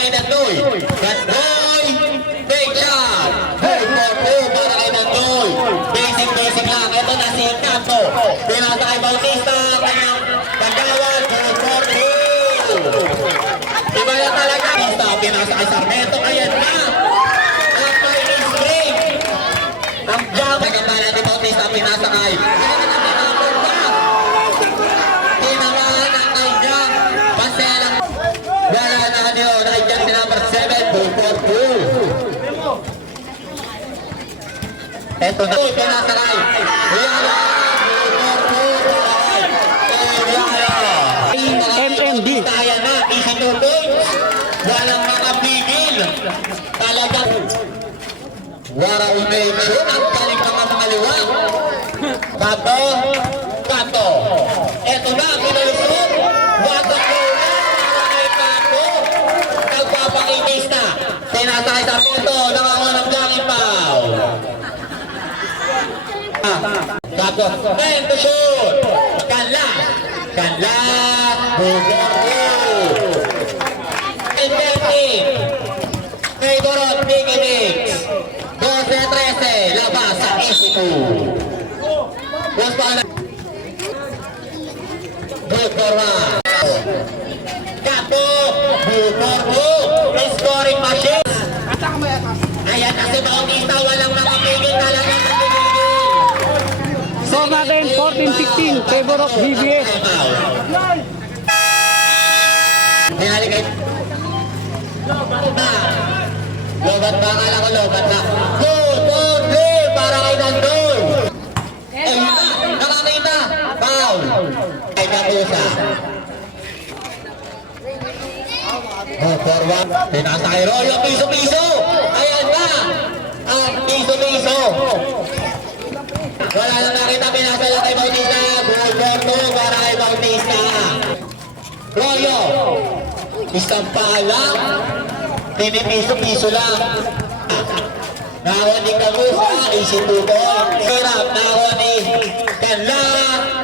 kay Nandoy. Nandoy, big shot. Hey, para kay Nandoy. Basic lang. Ito na si Canto. Pinasa kay Bautista. Kanyang kagawad. For two. Iba na talaga. Pinasa kay Sarmiento. Ayan na. After his break. Ang jump. Ay kampana ni Bautista. Pinasa kay. Wala na kanyo, nakikyan si number 7, 2-4-2. Eto na, pinasakay. Rihanna, 2-4-2. MMD. Kaya na, easy 2 points. Walang makapigil. Talagang wara umensyon ang galing ng mga liwa. Kanto. Eto na, pinalusot. Watak Pakinis na. Pinasakay sa punto. Nakakunang blocking foul. Tapos, time to shoot. Kanla. Bugorgo. Inverting. Favorot, Biggie Mix. 12-13. Labas sa Isipu. Once pa na. Good for one. Kapo. Bugorgo. Scoring machine. Ayan na si Bautista, walang makapigil talaga nakapigil. So natin 14-16, favor of BBS. Pinaligay. Lobat ba? Akala ko lobat ba? 2-4-3 para kay Nandoy. Nakakita. Foul. Kay Kapusa. Forward, pinasa kay Royo, piso-piso. Ayan na, ang piso-piso. Wala na nakita, pinasa lang kay Bautista. Gulberto para kay Bautista. Royo, isang lang. Pinipiso-piso lang. Nakuha ni Kamusa, easy 2 points. Hirap, nakuha ni Kanla.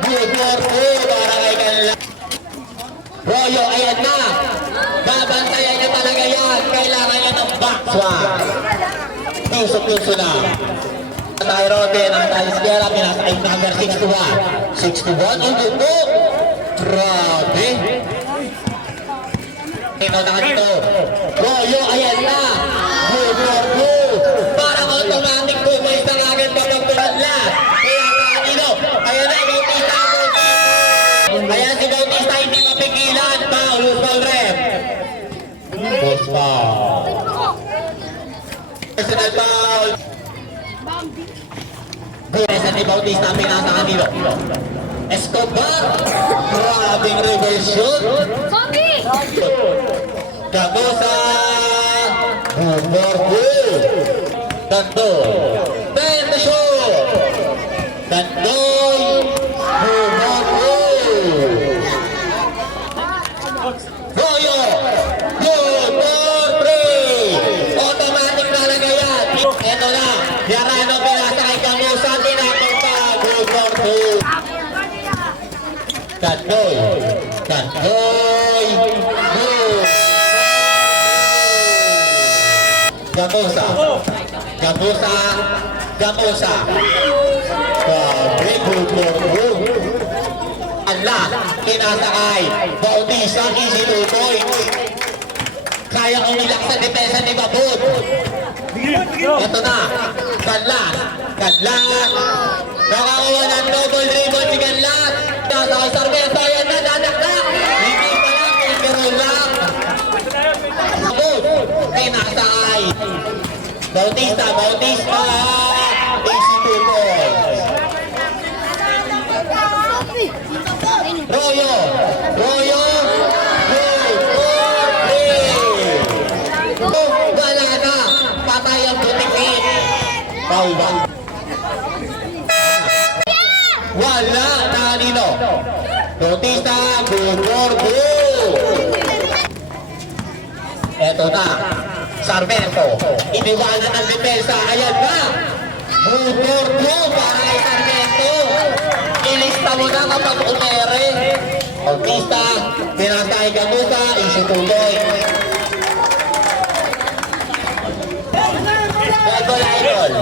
Gulberto para kay Kanla. Royo, ayan na. Babantayan niya talaga yan. Kailangan niya ng back swap. Piso-piso na. Tayo Rote, tayo Sierra, pinasakay number 61. 61, yung dugo. Grabe. Ito na dito. Royo, ayan na. Go. Parang automatic go. May isang agad kapag tumadla. Kaya kanino. Ayan na, Bautista. Ayan si Bautista, hindi mapigilan. Foul rep. Post foul. Personal foul. Sa ni Bautista, pinasa kanino. Escobar. Grabing reversion. Kamusa. Bugorgo. Tanto. Bentasyon. Tantoy. Bugorgo. Royo. 2-4-3. Automatic talaga yan. Ito na. Yarano pinasa kay Kamusa. Tinapang pa. Bugorgo. Tantoy. Gamusa. Bugorgo. Ala, kinasakay. Bautista, easy 2 points. Kaya umilak sa depensa ni Babut. Ito na. Ganlat. Nakakuha ng double dribble si Ganlat. Nasa kay Sarmiento. Ayan na, dadakdak. Hindi pa lang, pero lang. Babut. Kinasakay. Bautista. Easy 2 points. Royo. 2-4-3. Wala na. Patay ang butikit. Wala na kanino. Bautista, Bugorgo. Eto na. Sarmiento. Iniwanan ang depensa. Ayan na. Bugorgo para kay Sarmiento. Ilista mo na kapag umere. Bautista, pinasay Kamusa, isi tuloy. bola idol.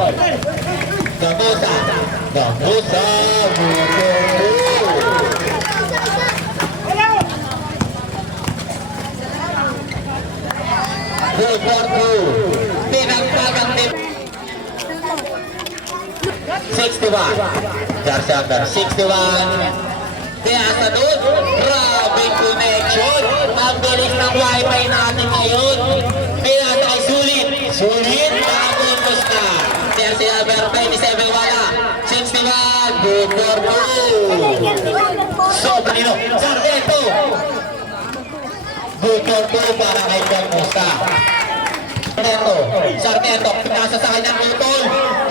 Gamusa. Gamusa. Good for two. Pinagpagang din. 61. Jersey number 61. Kaya sa doon, grabe connection. Ang bilis ng wifi natin ngayon. Kaya kay Sulit. Sulit, nakabuntos na. Jersey number 27, wala. 61, good for two. Sobrino, Sargento. Good for two para kay Bermusta. Sargento, nasa sa kanyang utol.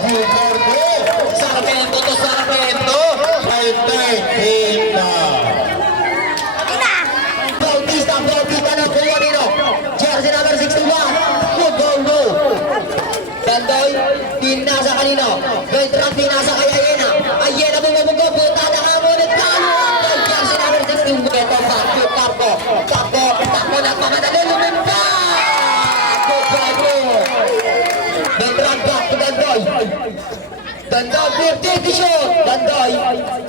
Good for two. Sargento to Sargento. May 13 na. Bautista ng Kuyanino. Jersey number 61. Good goal go. Dandoy, pinasa kanino. Beltran, pinasa kay Ayena. Ayena bumabugo. Punta na kamunit. Kaluan. Jersey number 61. Ito, Takbo. Takbo na pamadali. Lumimpa. Good goal go. Beltran back to Dandoy. Dandoy, 50 shoot. Dandoy,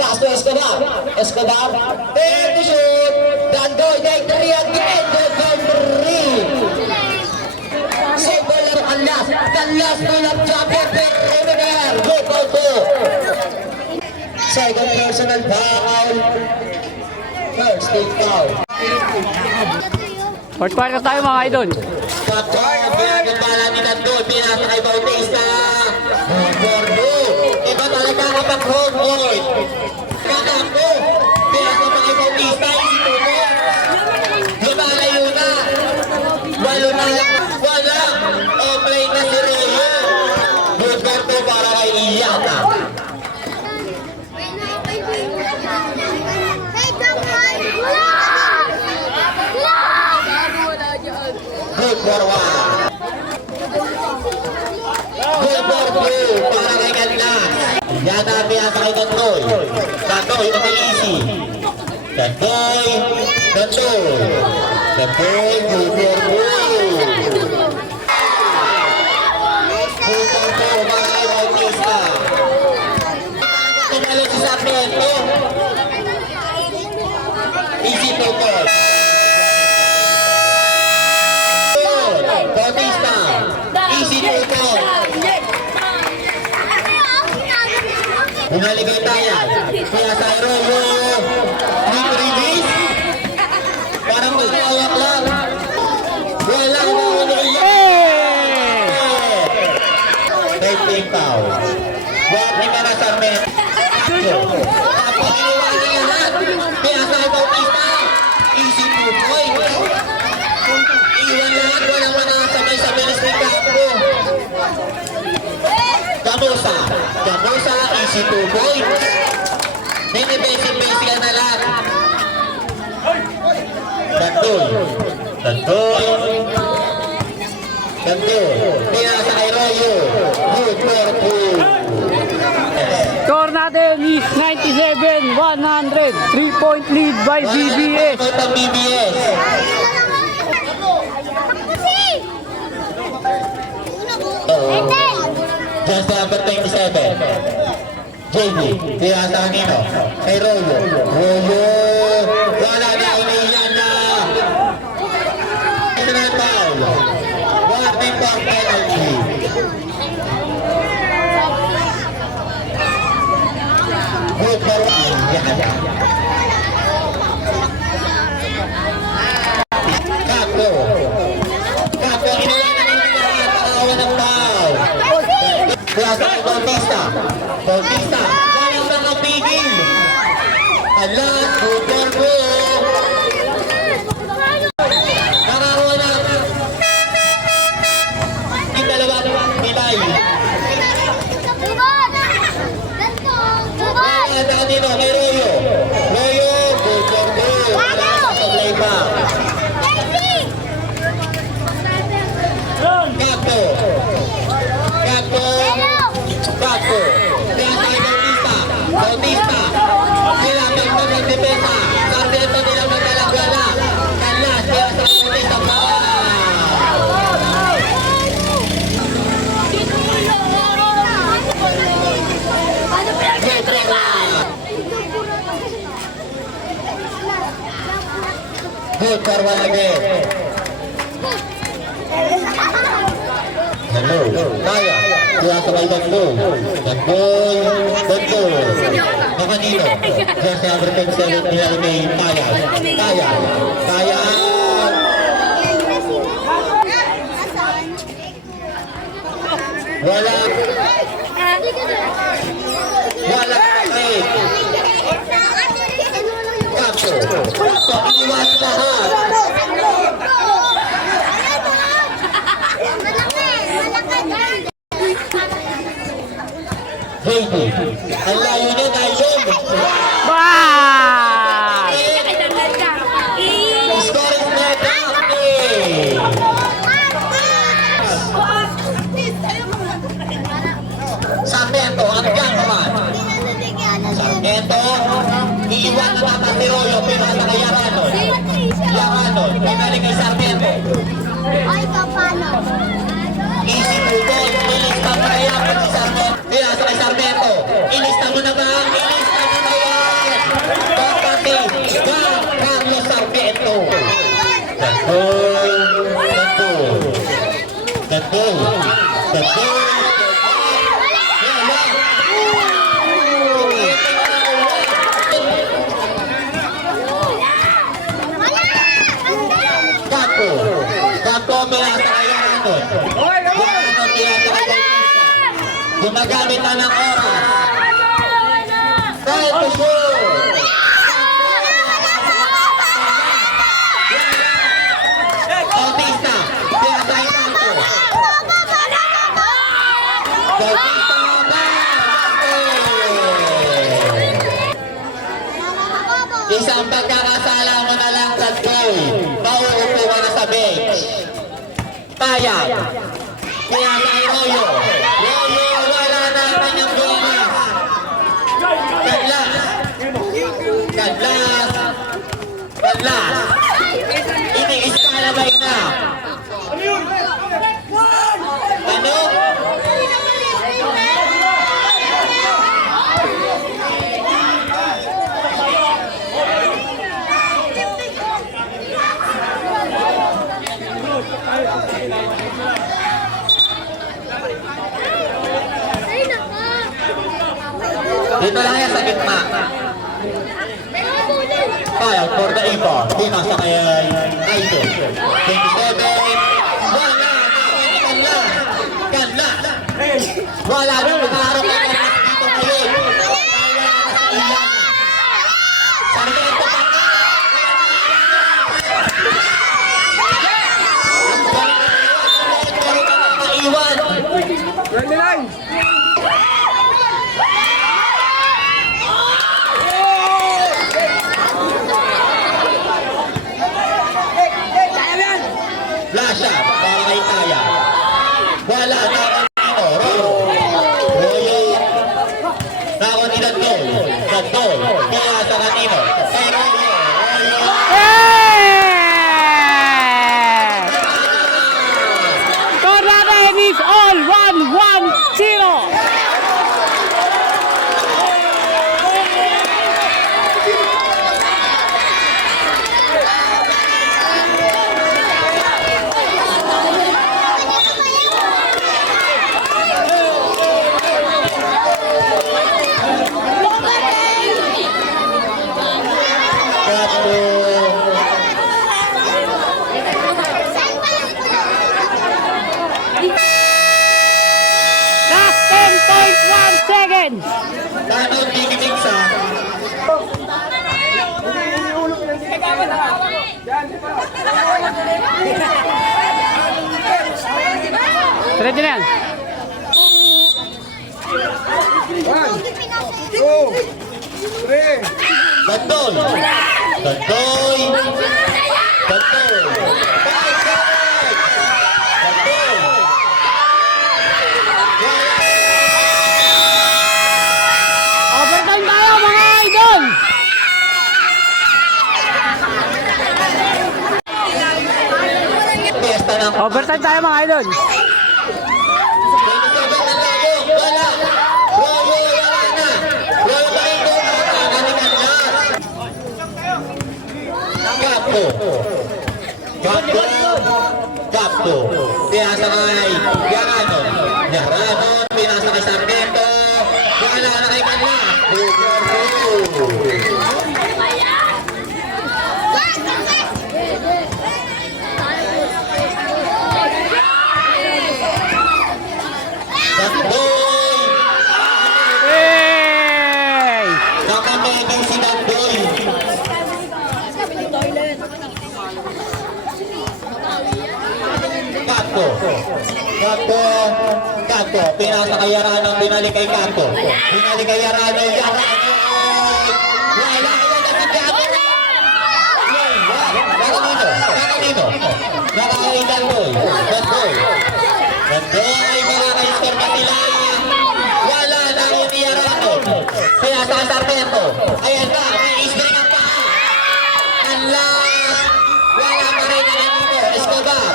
pass to Escobar. Escobar, 50 shoot. Dandoy, day 3 again. Good goal 3. Save ball ng Canlas. Canlas, pull up champion. Over there. Good goal 2. Second personal foul. First team foul. Fourth quarter tayo mga idol. Kapag pinagpala ni Dandoy, pinasa kay Bautista. Gordo, iba talaga kapag home court. Katambo, pinasa pa kay Bautista, isitubo. Lumalayo na. Walo na lang. Wala. Operate na si Reo. Good Gordo para kay Iyata. Good for one. Good for two. Para kay Canlas. Yan ang pinasa kay Dandoy. Dandoy, easy. Dandoy. Dandoy, good for two. Good for two. Para kay Bautista. Tinalo si Sarmiento. Easy to goal. Bautista, easy to goal. Unaligay tayo. Kaya sa Aerobo, Nick Release. Parang magkawak lang. Wala na unaligay. 13 foul. Warning ka na sa men. Tapos iniwanan niya lahat. Kaya sa Bautista, easy to point. Iwan lahat, walang manasabay sa bilis ng kampo. Gamusa, easy 2 points. Basic na lang. Dandoy. Pinasa kay Royo. Good for two. Score natin is 97-100. 3-point lead by BBS. Ang BBS. Just number 27. JB. Pinasa kanino. Kay Royo. Wala na, iniilan na. Personal foul. Warning for penalty. Good for one. Kapo, iniwanan ng mga pangawan ng foul. Pinasa kay Bautista. Walang nakapigil. Alas, good for two. Nakakuha na. Yung dalawa, Pilay. Wala na kanino, kay Royo. Good for two. Wala na sa play pa. Kapo. Kaya tayo Bautista. Kailangan mo ng depensa. Sargento nila maglalagala. Canlas, kaya sa Bautista pa. Good for one again. Hello. Kaya. Kaya sabay Dagdo. Dagdo. Na kanino? Kaya sa number 10 nila kay Kaya. Kaya. Kaya. Wala. Wala. Kaso. Kaso. Iniwan lahat. Heidi. Ang layo niya Dyson. Wow! Score is not Sarmiento, ang gagawan. Sarmiento, iiwan na naman si Royo, pero sa kay Yaranon. Yaranon, pinalik kay Sarmiento. Ay, kapano? Easy putol, ilista mo na yan si Sarmiento. Pinasa kay Sarmiento. Ilista mo na ba? Ilista mo na yan. Kapati, Carlos Sarmiento. Gandol. Kapo mula sa Yaranon. Yaranon pinasa kay Bautista. Gumagamit na ng oras. Right to shoot. Bautista, pinasa kay Santo. Bautista naman. Isang pagkakasala mo na lang sa goal. Mauupo ka na sa bench. Kaya. Kaya kay Royo. Royo, wala na kanyang bonus. Kadlas. Kadlas. Kadlas. Ini-iskalabay na. Ano? Dito lang yan sa gitna. Kaya, for the iba. Dino sa kay Aido. 27. Wala. Kanla. Wala nang makaharap na dito ngayon. Sarmiento pa nga. Iwan. Lasha, para kay Kaya. Wala na kanino. Royo. Nako ni Dagdol. Dagdol. Kaya sa kanino. Kay Royo. Tournament is all 1-1-0. Last 10.1 seconds. Paano tigitig sa Ready na yan. Dagdol. Dagdol. Dagdol. Dagdol. Overtime tayo mga idol. Fiesta ng Overtime tayo mga idol. 27 na layo. Wala. Royo, wala na. Royo pa rin doon. Nakakalikan last. Kapo. Kapto. Pinasa kay Yarano. Yarano, pinasa kay Sargento. Wala na kay Kanla. Dandoy! Hey! Nakamegay si Dandoy. Kato. Pinasa kay Yarano, binalik kay Kato. Binalik kay Yarano. Yarano! Wala! Yan na si Kato! Nakalino. Nakakay Dandoy. Dandoy, wala kay score pa sila. Wala na rin ni Yarano. Pinasa kay Sargento. Ayan na, may string ang paa. Unless, wala pa rin na dito. Escobar.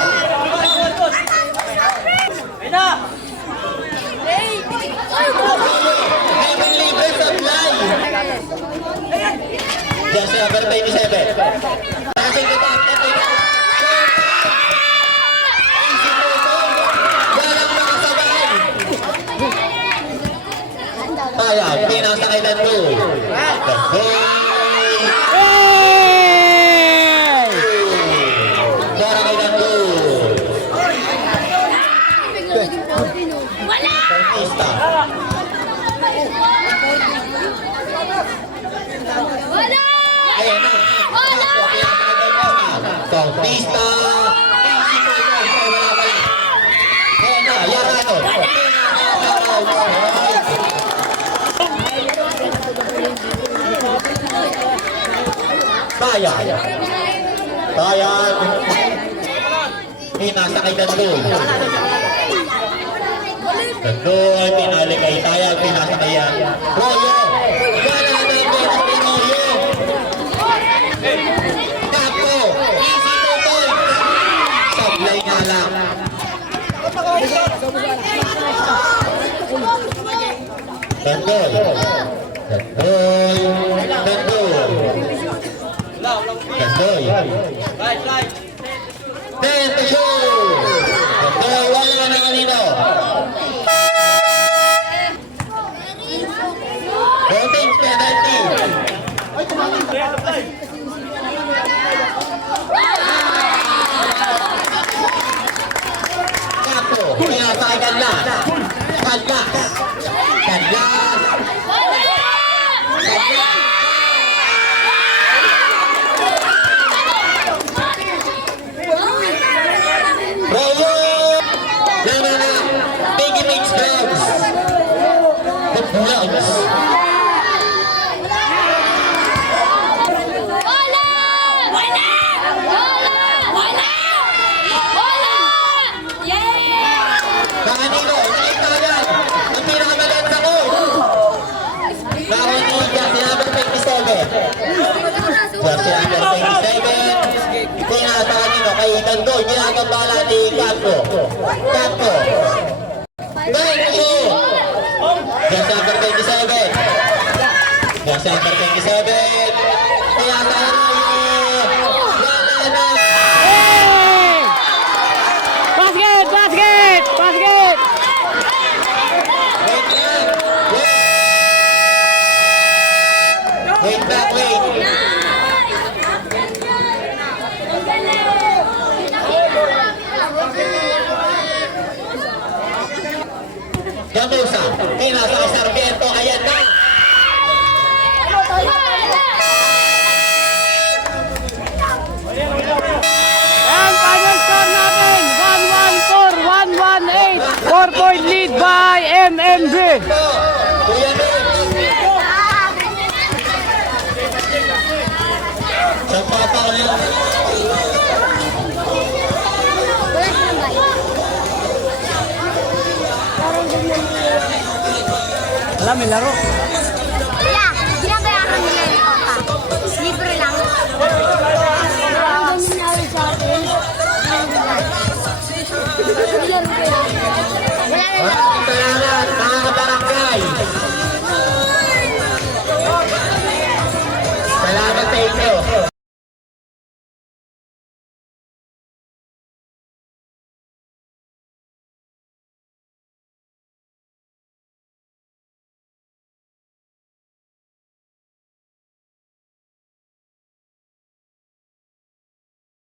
May libre supply. Just number 27. Passing the back. Walang makasabay. Ayan, pinasa kay Dandoy. Hey! Para kay Dandoy. Bautista. Ayan na. Bautista. Ayan na, Yarano. Bayan. Pinasa kay Dandoy. Dandoy, pinali kay Tayag, pinasa kay Royo. Wala na yung beses ni Royo. Kapo, easy to boy. Sablay nga lang. Dandoy. Ten to show. Dandoy, wala na kanino. Voting penalty. Kapo, pinasa kay Kanla. Royo! Lama na. Biggie Mix Vlogs. The Vlogs. Nakanino, nakita yan. Ang pinakamaganda ko. Nakakita, number 27. Jersey number 27. Pinasa kanino kay Dandoy. Ginagambala ni Kato. Dandoy! Jersey number 27. Jersey number 27. Pinasa kanino. Wala na. Hey! Basket! Wait back. Gamusa, pinasa kay Sargento, ayan na. And final score natin, 114, 118. 4-point lead by MMB. Kuya Ben. Sa papa ko nila. Wala, may laro.